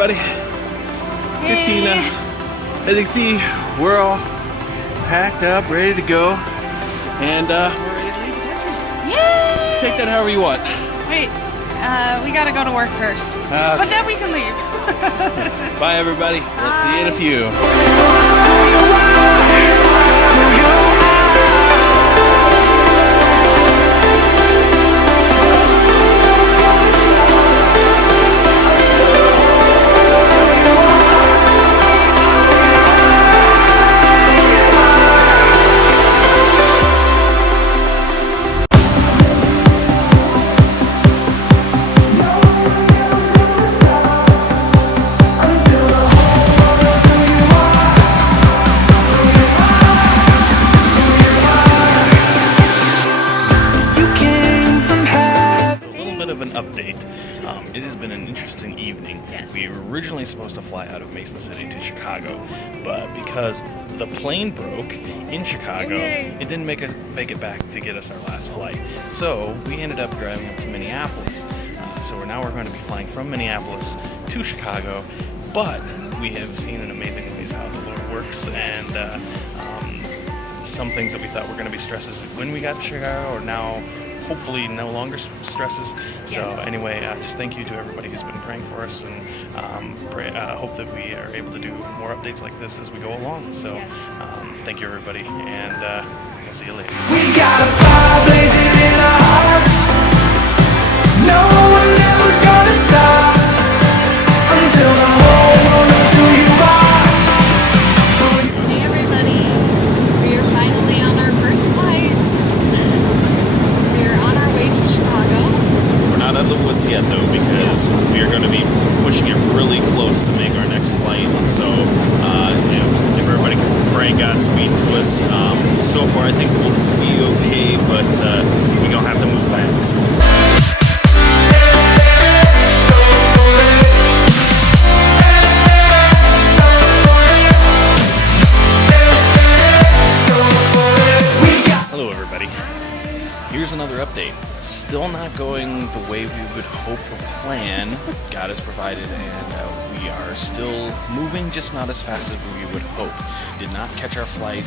everybody. Hey. It's Tina. As you can see, we're all packed up, ready to go, and we're ready to leave the country. Yay! Take that however you want. Wait, we gotta go to work first, but then we can leave. Bye, everybody. We'll see you in a few. It has been an interesting evening. Yes. We were originally supposed to fly out of Mason City to Chicago, but because the plane broke in Chicago, it didn't make it back to get us our last flight. So we ended up driving up to Minneapolis. So now we're going to be flying from Minneapolis to Chicago, but we have seen in amazing ways how the Lord works, and some things that we thought were going to be stresses when we got to Chicago are now hopefully no longer stresses. So anyway, just thank you to everybody who's been praying for us, and hope that we are able to do more updates like this as we go along. So thank you, everybody, and we'll see you later. We've got a fire blazing in our hearts. No, we're never gonna stop until the whole world knows who you are. Hey everybody, we are finally on our first flight. To Chicago. We're not out of the woods yet, though, because we are going to be pushing it really close to make our next flight. And so, if everybody can pray Godspeed to us. So far, I think we'll be okay, but we don't have to move fast. Here's another update. Still not going the way we would hope or plan. God has provided, and we are still moving, just not as fast as we would hope. Did not catch our flight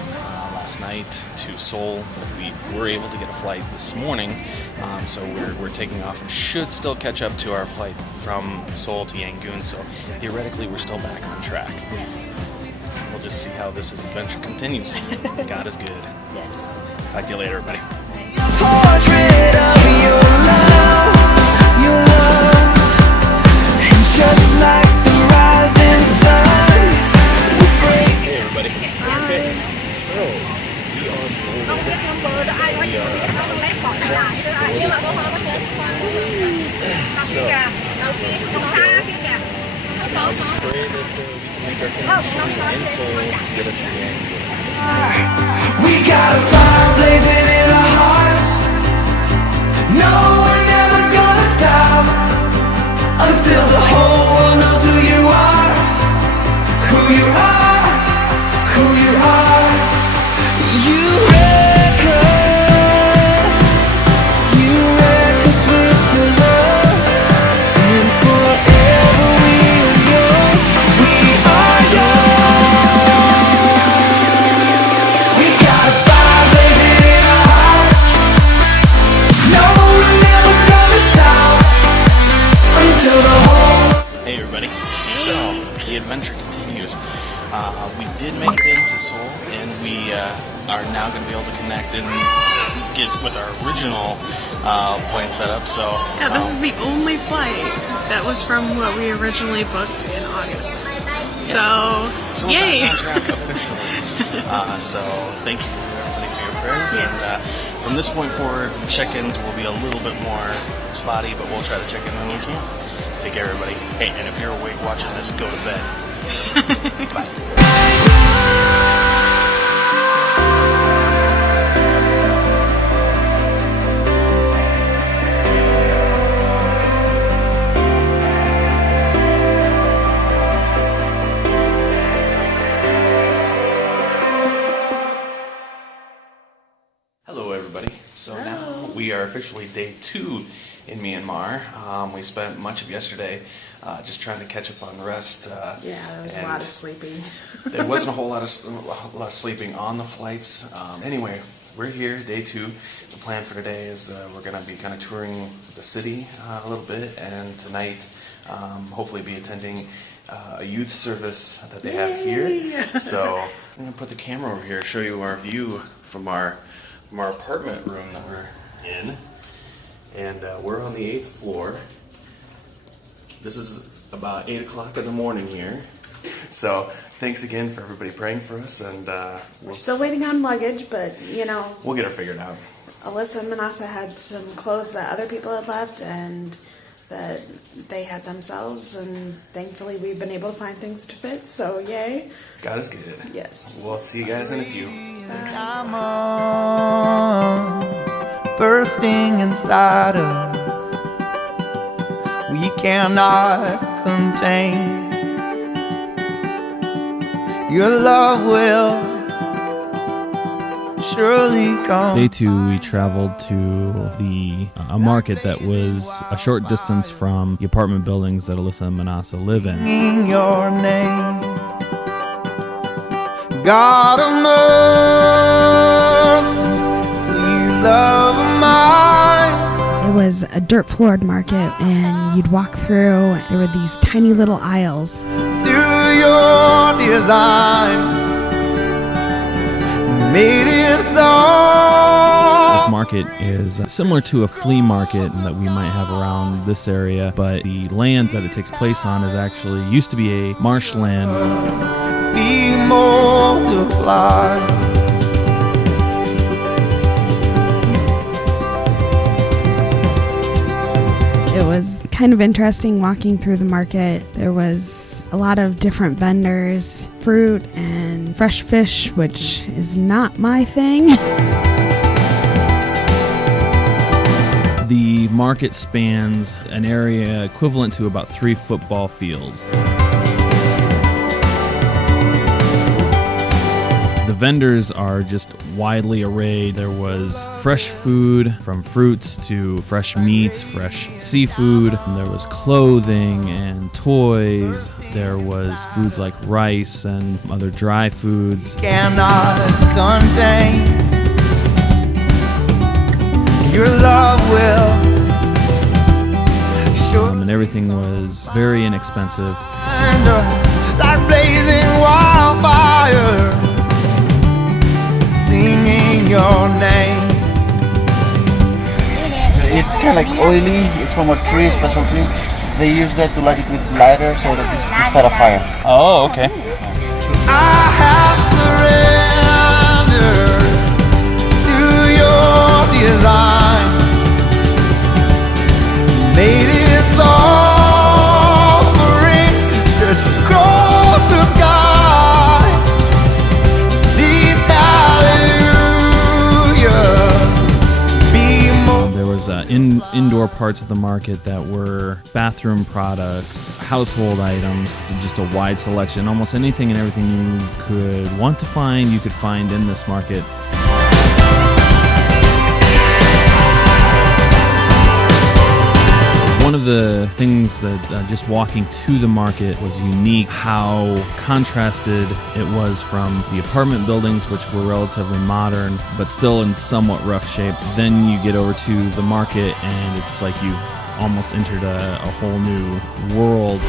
last night to Seoul, but we were able to get a flight this morning, so we're taking off and should still catch up to our flight from Seoul to Yangon. So theoretically, we're still back on track. Yes. We'll just see how this adventure continues. God is good. Yes. Talk to you later, everybody. Portrait of your love, and just like the rising sun, we break. Hey everybody. Okay, so we are I'll just pray that we can make our connection in Seoul to get us to Yangon. We got a fire blazing in our hearts. No, we're never gonna stop until the whole world knows who you are, who you are, who you are. You wreck us with your love, and forever we are yours. We are yours. We got a fire blazing in our hearts. No, we're never gonna stop until the whole. Hey everybody. So the adventure continues. We did make it into Seoul, and we are now going to be able to connect and get with our original plane setup. So yeah, this is the only flight that was from what we originally booked in August. So yay! We're back on track officially. So thank you everybody for your prayers. And from this point forward, check-ins will be a little bit more spotty, but we'll try to check in when we can. Take care, everybody. Hey, and if you're awake watching this, go to bed. Bye. officially day 2 in Myanmar. We spent much of yesterday just trying to catch up on the rest. Yeah, there was a lot of sleeping. There wasn't a whole lot of sleeping on the flights. Anyway, we're here, day 2. The plan for today is we're going to be kind of touring the city a little bit, and tonight hopefully be attending a youth service that they have here. So I'm going to put the camera over here, show you our view from our apartment room that we're in. And we're on the 8th floor. This is about 8 o'clock in the morning here. So thanks again for everybody praying for us, and We're still waiting on luggage, but you know, we'll get it figured out. Alyssa and Manasa had some clothes that other people had left and that they had themselves, and thankfully we've been able to find things to fit, so yay. God is good. Yes. We'll see you guys in a few. Thanks. Bursting inside us, we cannot contain. Your love will surely come. Day 2, we traveled to a market that was a short distance from the apartment buildings that Alyssa and Manasa live in. In your name, God of mercy, sweet love of mine. It was a dirt-floored market, and you'd walk through. There were these tiny little aisles. To your design, made it so. This market is similar to a flea market that we might have around this area, but the land that it takes place on is actually used to be a marshland. Be multiplied. It was kind of interesting walking through the market. There was a lot of different vendors, fruit and fresh fish, which is not my thing. The market spans an area equivalent to about 3 football fields. The vendors are just widely arrayed. There was fresh food, from fruits to fresh meats, fresh seafood. And there was clothing and toys. There was foods like rice and other dry foods. Cannot contain. Your love will surely. And everything was very inexpensive. Like blazing wildfire, singing your name. It's kind of like oily. It's from a tree, special tree. They use that to light it with lighter so that it's instead of fire. Oh, okay. I have surrendered to your design. Made this offering stretch across the sky. These hallelujah be more. There was indoor parts of the market that were bathroom products, household items, to just a wide selection. Almost anything and everything you could want to find, you could find in this market. One of the things that just walking to the market was unique, how contrasted it was from the apartment buildings, which were relatively modern, but still in somewhat rough shape. Then you get over to the market, and it's like you've almost entered a whole new world.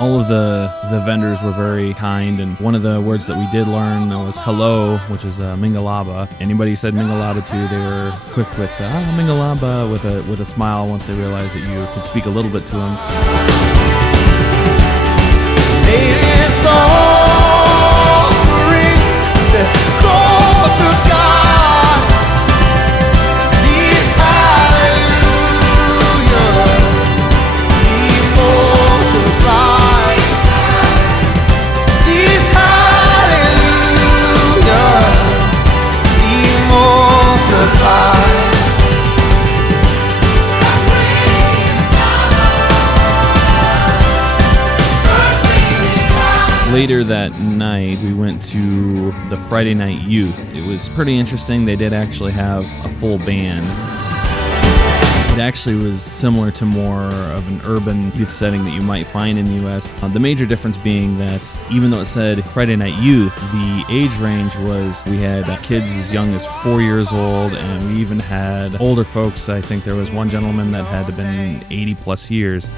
All of the vendors were very kind, and one of the words that we did learn was hello, which is Mingalaba. Anybody who said Mingalaba to, they were quick with Mingalaba with a smile once they realized that you could speak a little bit to them. Later that night, we went to the Friday Night Youth. It was pretty interesting. They did actually have a full band. It actually was similar to more of an urban youth setting that you might find in the U.S. The major difference being that even though it said Friday Night Youth, the age range was, we had kids as young as 4 years old, and we even had older folks. I think there was one gentleman that had been 80 plus years.